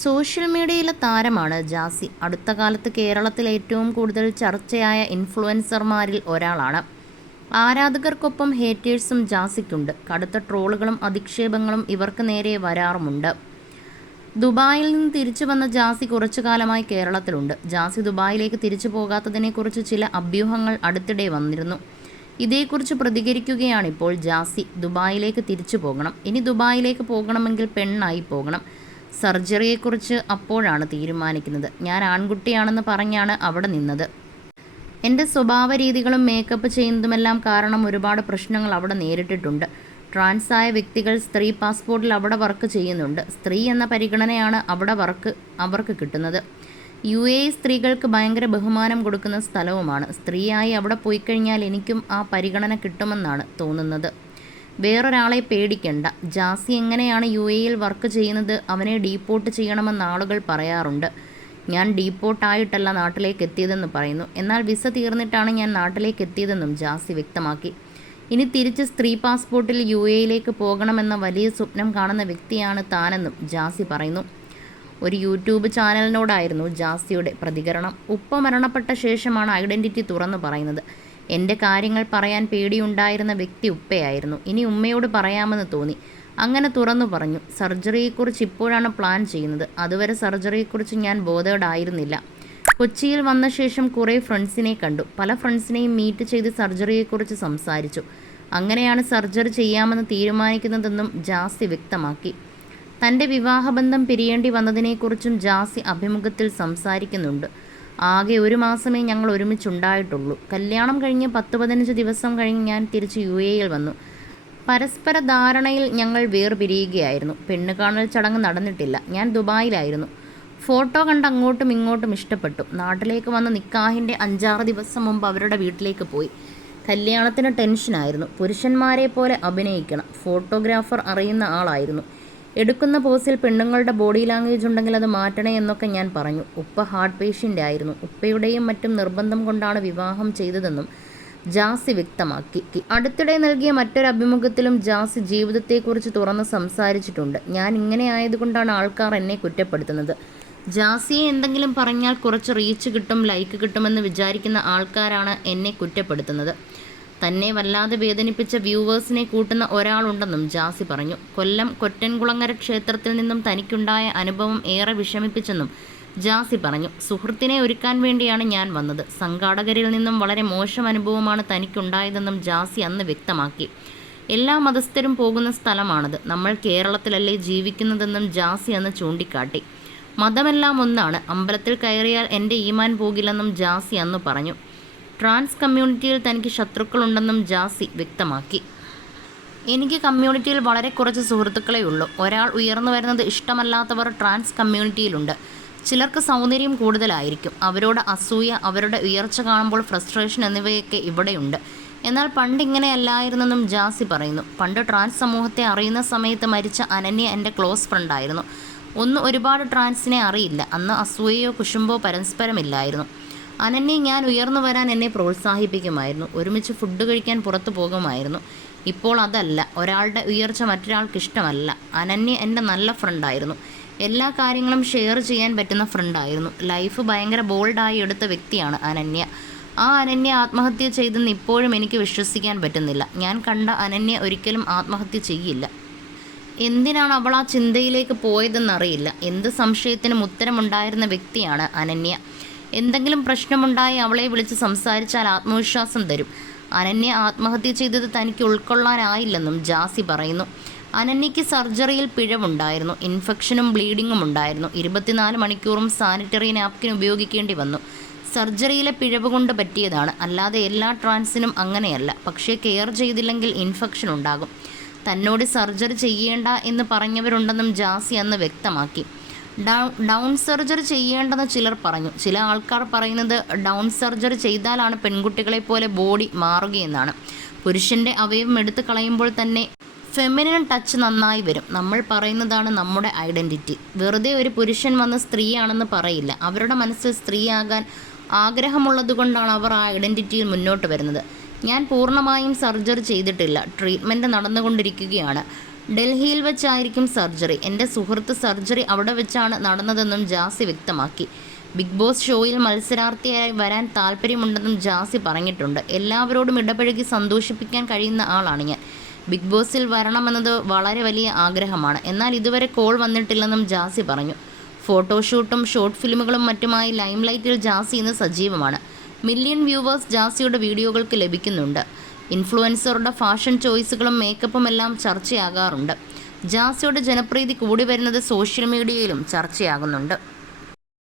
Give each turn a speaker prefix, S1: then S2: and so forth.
S1: Social മീഡിയയിലെ താരമാണ് ജാസി. അടുത്ത കാലത്ത് കേരളത്തിൽ ഏറ്റവും കൂടുതൽ ചർച്ചയായ ഇൻഫ്ലുവൻസർമാരിൽ ഒരാളാണ്. ആരാധകർക്കൊപ്പം ഹേറ്റേഴ്സും ജാസിക്കുണ്ട്. കടുത്ത ട്രോളുകളും അധിക്ഷേപങ്ങളും ഇവർക്ക് നേരെ വരാറുമുണ്ട്. ദുബായിൽ നിന്ന് തിരിച്ചു വന്ന ജാസി കുറച്ചു കാലമായി കേരളത്തിലുണ്ട്. ജാസി ദുബായിലേക്ക് തിരിച്ചു പോകാത്തതിനെക്കുറിച്ച് ചില അഭ്യൂഹങ്ങൾ അടുത്തിടെ വന്നിരുന്നു. ഇതേക്കുറിച്ച് പ്രതികരിക്കുകയാണിപ്പോൾ ജാസി. ദുബായിലേക്ക് തിരിച്ചു പോകണം. ഇനി ദുബായിലേക്ക് പോകണമെങ്കിൽ പെണ്ണായി പോകണം. സർജറിയെക്കുറിച്ച് അപ്പോഴാണ് തീരുമാനിക്കുന്നത്. ഞാൻ ആൺകുട്ടിയാണെന്ന് പറഞ്ഞാണ് അവിടെ നിന്നത്. എന്റെ സ്വഭാവ രീതികളും മേക്കപ്പ് ചെയ്യുന്നതുമെല്ലാം കാരണം ഒരുപാട് പ്രശ്നങ്ങൾ അവിടെ നേരിട്ടിട്ടുണ്ട്. ട്രാൻസായ വ്യക്തികൾ സ്ത്രീ പാസ്പോർട്ടിൽ അവിടെ വർക്ക് ചെയ്യുന്നുണ്ട്. സ്ത്രീ എന്ന പരിഗണനയാണ് അവിടെ വർക്ക് അവർക്ക് കിട്ടുന്നത്. യു എ സ്ത്രീകൾക്ക് ഭയങ്കര ബഹുമാനം കൊടുക്കുന്ന സ്ഥലവുമാണ്. സ്ത്രീയായി അവിടെ പോയി കഴിഞ്ഞാൽ എനിക്കും ആ പരിഗണന കിട്ടുമെന്നാണ് തോന്നുന്നത്. വേറൊരാളെ പേടിക്കണ്ട. ജാസി എങ്ങനെയാണ് യു എയിൽ വർക്ക് ചെയ്യുന്നത്? അവനെ ഡീപ്പോർട്ട് ചെയ്യണമെന്ന് ആളുകൾ പറയാറുണ്ട്. ഞാൻ ഡീപ്പോർട്ടായിട്ടല്ല നാട്ടിലേക്ക് എത്തിയതെന്ന് പറയുന്നു. എന്നാൽ വിസ തീർന്നിട്ടാണ് ഞാൻ നാട്ടിലേക്ക് എത്തിയതെന്നും ജാസി വ്യക്തമാക്കി. ഇനി തിരിച്ച് സ്ത്രീ പാസ്പോർട്ടിൽ യു എയിലേക്ക് പോകണമെന്ന വലിയ സ്വപ്നം കാണുന്ന വ്യക്തിയാണ് താനെന്നും ജാസി പറയുന്നു. ഒരു യൂട്യൂബ് ചാനലിനോടായിരുന്നു ജാസിയുടെ പ്രതികരണം. ഉപ്പ മരണപ്പെട്ട ശേഷമാണ് ഐഡന്റിറ്റി തുറന്നു പറയുന്നത്. എന്റെ കാര്യങ്ങൾ പറയാൻ പേടിയുണ്ടായിരുന്ന വ്യക്തി ഉപ്പയായിരുന്നു. ഇനി ഉമ്മയോട് പറയാമെന്ന് തോന്നി. അങ്ങനെ തുറന്നു പറഞ്ഞു. സർജറിയെക്കുറിച്ച് ഇപ്പോഴാണ് പ്ലാൻ ചെയ്യുന്നത്. അതുവരെ സർജറിയെക്കുറിച്ച് ഞാൻ ബോധേഡായിരുന്നില്ല. കൊച്ചിയിൽ വന്ന ശേഷം കുറേ ഫ്രണ്ട്സിനെ കണ്ടു. പല ഫ്രണ്ട്സിനെയും മീറ്റ് ചെയ്ത് സർജറിയെക്കുറിച്ച് സംസാരിച്ചു. അങ്ങനെയാണ് സർജറി ചെയ്യാമെന്ന് തീരുമാനിക്കുന്നതെന്നും ജാസി വ്യക്തമാക്കി. തന്റെ വിവാഹബന്ധം പിരിയേണ്ടി വന്നതിനെക്കുറിച്ചും ജാസി അഭിമുഖത്തിൽ സംസാരിക്കുന്നുണ്ട്. ആകെ ഒരു മാസമേ ഞങ്ങൾ ഒരുമിച്ചുണ്ടായിട്ടുള്ളൂ. കല്യാണം കഴിഞ്ഞ് പത്ത് പതിനഞ്ച് ദിവസം കഴിഞ്ഞ് ഞാൻ തിരിച്ച് യു എയിൽ വന്നു. പരസ്പര ധാരണയിൽ ഞങ്ങൾ വേർപിരിയുകയായിരുന്നു. പെണ്ണ് കാണൽ ചടങ്ങ് നടന്നിട്ടില്ല. ഞാൻ ദുബായിലായിരുന്നു. ഫോട്ടോ കണ്ട് അങ്ങോട്ടും ഇങ്ങോട്ടും ഇഷ്ടപ്പെട്ടു. നാട്ടിലേക്ക് വന്ന് നിക്കാഹിന്റെ അഞ്ചാറ് ദിവസം മുമ്പ് അവരുടെ വീട്ടിലേക്ക് പോയി. കല്യാണത്തിന് ടെൻഷനായിരുന്നു. പുരുഷന്മാരെ പോലെ അഭിനയിക്കണം. ഫോട്ടോഗ്രാഫർ അറിയുന്ന ആളായിരുന്നു. എടുക്കുന്ന പോസിൽ പെണ്ണുങ്ങളുടെ ബോഡി ലാംഗ്വേജ് ഉണ്ടെങ്കിൽ അത് മാറ്റണേ എന്നൊക്കെ ഞാൻ പറഞ്ഞു. ഉപ്പ ഹാർട്ട് പേഷ്യന്റ് ആയിരുന്നു. ഉപ്പയുടെയും മറ്റും നിർബന്ധം കൊണ്ടാണ് വിവാഹം ചെയ്തതെന്നും ജാസി വ്യക്തമാക്കി. അടുത്തിടെ നൽകിയ മറ്റൊരു അഭിമുഖത്തിലും ജാസി ജീവിതത്തെക്കുറിച്ച് തുറന്ന് സംസാരിച്ചിട്ടുണ്ട്. ഞാൻ ഇങ്ങനെ ആയതുകൊണ്ടാണ് ആൾക്കാർ എന്നെ കുറ്റപ്പെടുത്തുന്നത്. ജാസിയെ എന്തെങ്കിലും പറഞ്ഞാൽ കുറച്ച് റീച്ച് കിട്ടും ലൈക്ക് കിട്ടുമെന്ന് വിചാരിക്കുന്ന ആൾക്കാരാണ് എന്നെ കുറ്റപ്പെടുത്തുന്നത്. തന്നെ വല്ലാതെ വേദനിപ്പിച്ച വ്യൂവേഴ്സിനെ കൂട്ടുന്ന ഒരാളുണ്ടെന്നും ജാസി പറഞ്ഞു. കൊല്ലം കൊറ്റൻകുളങ്ങര ക്ഷേത്രത്തിൽ നിന്നും തനിക്കുണ്ടായ അനുഭവം ഏറെ വിഷമിപ്പിച്ചെന്നും ജാസി പറഞ്ഞു. സുഹൃത്തിനെ ഒരുക്കാൻ വേണ്ടിയാണ് ഞാൻ വന്നത്. സംഘാടകരിൽ നിന്നും വളരെ മോശം അനുഭവമാണ് തനിക്കുണ്ടായതെന്നും ജാസി അന്ന് വ്യക്തമാക്കി. എല്ലാ മതസ്ഥരും പോകുന്ന സ്ഥലമാണത്. നമ്മൾ കേരളത്തിലല്ലേ ജീവിക്കുന്നതെന്നും ജാസി അന്ന് ചൂണ്ടിക്കാട്ടി. മതമെല്ലാം ഒന്നാണ്. അമ്പലത്തിൽ കയറിയാൽ എന്റെ ഈമാൻ പോകില്ലെന്നും ജാസി അന്ന് പറഞ്ഞു. ട്രാൻസ് കമ്മ്യൂണിറ്റിയിൽ തനിക്ക് ശത്രുക്കളുണ്ടെന്നും ജാസി വ്യക്തമാക്കി. എനിക്ക് കമ്മ്യൂണിറ്റിയിൽ വളരെ കുറച്ച് സുഹൃത്തുക്കളേ ഉള്ളൂ. ഒരാൾ ഉയർന്നു വരുന്നത് ഇഷ്ടമല്ലാത്തവർ ട്രാൻസ് കമ്മ്യൂണിറ്റിയിലുണ്ട്. ചിലർക്ക് സൗന്ദര്യം കൂടുതലായിരിക്കും. അവരോട് അസൂയ അവരുടെ ഉയർച്ച കാണുമ്പോൾ ഫ്രസ്ട്രേഷൻ എന്നിവയൊക്കെ ഇവിടെയുണ്ട്. എന്നാൽ പണ്ട് ഇങ്ങനെയല്ലായിരുന്നെന്നും ജാസി പറയുന്നു. പണ്ട് ട്രാൻസ് സമൂഹത്തെ അറിയുന്ന സമയത്ത് മരിച്ച അനന്യ എന്റെ ക്ലോസ് ഫ്രണ്ടായിരുന്നു. ഒന്ന് ഒരുപാട് ട്രാൻസിനെ അറിയില്ല. അന്ന് അസൂയയോ കുശുമ്പോ പരസ്പരമില്ലായിരുന്നു. അനന്യെ ഞാൻ ഉയർന്നു വരാൻ എന്നെ പ്രോത്സാഹിപ്പിക്കുമായിരുന്നു. ഒരുമിച്ച് ഫുഡ് കഴിക്കാൻ പുറത്തു പോകുമായിരുന്നു. ഇപ്പോൾ അതല്ല. ഒരാളുടെ ഉയർച്ച മറ്റൊരാൾക്ക് ഇഷ്ടമല്ല. അനന്യ എന്റെ നല്ല ഫ്രണ്ടായിരുന്നു എല്ലാ കാര്യങ്ങളും ഷെയർ ചെയ്യാൻ പറ്റുന്ന ഫ്രണ്ടായിരുന്നു ലൈഫ് ഭയങ്കര ബോൾഡായി എടുത്ത വ്യക്തിയാണ് അനന്യ. ആ അനന്യ ആത്മഹത്യ ചെയ്തെന്ന് ഇപ്പോഴും എനിക്ക് വിശ്വസിക്കാൻ പറ്റുന്നില്ല. ഞാൻ കണ്ട അനന്യ ഒരിക്കലും ആത്മഹത്യ ചെയ്യില്ല. എന്തിനാണ് അവൾ ആ ചിന്തയിലേക്ക് പോയതെന്നറിയില്ല. എന്ത് സംശയത്തിനും ഉത്തരമുണ്ടായിരുന്ന വ്യക്തിയാണ് അനന്യ. എന്തെങ്കിലും പ്രശ്നമുണ്ടായി അവളെ വിളിച്ച് സംസാരിച്ചാൽ ആത്മവിശ്വാസം തരും. അനന്യ ആത്മഹത്യ ചെയ്തത് തനിക്ക് ഉൾക്കൊള്ളാനായില്ലെന്നും ജാസി പറയുന്നു. അനന്യയ്ക്ക് സർജറിയിൽ പിഴവുണ്ടായിരുന്നു. ഇൻഫെക്ഷനും ബ്ലീഡിങ്ങും ഉണ്ടായിരുന്നു. ഇരുപത്തിനാല് മണിക്കൂറും സാനിറ്ററി നാപ്കിൻ ഉപയോഗിക്കേണ്ടി വന്നു. സർജറിയിലെ പിഴവ് കൊണ്ട് പറ്റിയതാണ്. അല്ലാതെ എല്ലാ ട്രാൻസിനും അങ്ങനെയല്ല. പക്ഷേ കെയർ ചെയ്തില്ലെങ്കിൽ ഇൻഫെക്ഷൻ ഉണ്ടാകും. തന്നോട് സർജറി ചെയ്യേണ്ട എന്ന് പറഞ്ഞവരുണ്ടെന്നും ജാസി അന്ന് വ്യക്തമാക്കി. ഡൗൺ സർജറി ചെയ്യേണ്ടെന്ന് ചിലർ പറഞ്ഞു. ചില ആൾക്കാർ പറയുന്നത് ഡൗൺ സർജറി ചെയ്താലാണ് പെൺകുട്ടികളെ പോലെ ബോഡി മാറുകയെന്നാണ്. പുരുഷന്റെ അവയവം എടുത്തു കളയുമ്പോൾ തന്നെ ഫെമിനിൻ ടച്ച് നന്നായി വരും. നമ്മൾ പറയുന്നതാണ് നമ്മുടെ ഐഡന്റിറ്റി വെറുതെ ഒരു പുരുഷൻ വന്ന് സ്ത്രീയാണെന്ന് പറയില്ല. അവരുടെ മനസ്സിൽ സ്ത്രീയാകാൻ ആഗ്രഹമുള്ളതുകൊണ്ടാണ് അവർ ആ ഐഡന്റിറ്റിയിൽ മുന്നോട്ട് വരുന്നത്. ഞാൻ പൂർണമായും സർജറി ചെയ്തിട്ടില്ല. ട്രീറ്റ്മെന്റ് നടന്നുകൊണ്ടിരിക്കുകയാണ്. ഡൽഹിയിൽ വെച്ചായിരിക്കും സർജറി. എന്റെ സുഹൃത്ത് സർജറി അവിടെ വെച്ചാണ് നടന്നതെന്നും ജാസി വ്യക്തമാക്കി. ബിഗ് ബോസ് ഷോയിൽ മത്സരാർത്ഥിയായി വരാൻ താല്പര്യമുണ്ടെന്നും ജാസി പറഞ്ഞിട്ടുണ്ട്. എല്ലാവരോടും ഇടപഴകി സന്തോഷിപ്പിക്കാൻ കഴിയുന്ന ആളാണ് ഞാൻ. ബിഗ് ബോസിൽ വരണമെന്നത് വളരെ വലിയ ആഗ്രഹമാണ്. എന്നാൽ ഇതുവരെ കോൾ വന്നിട്ടില്ലെന്നും ജാസി പറഞ്ഞു. ഫോട്ടോഷൂട്ടും ഷോർട്ട് ഫിലിമുകളും മറ്റുമായി ലൈംലൈറ്റിൽ ജാസി ഇന്ന് സജീവമാണ്. മില്യൺ വ്യൂവേഴ്സ് ജാസിയുടെ വീഡിയോകൾക്ക് ലഭിക്കുന്നുണ്ട്. ഇൻഫ്ലുവൻസറുടെ ഫാഷൻ ചോയ്സുകളും മേക്കപ്പും എല്ലാം ചർച്ചയാകാറുണ്ട്. ജാസിയുടെ ജനപ്രീതി കൂടി വരുന്നത് സോഷ്യൽ മീഡിയയിലും ചർച്ചയാകുന്നുണ്ട്.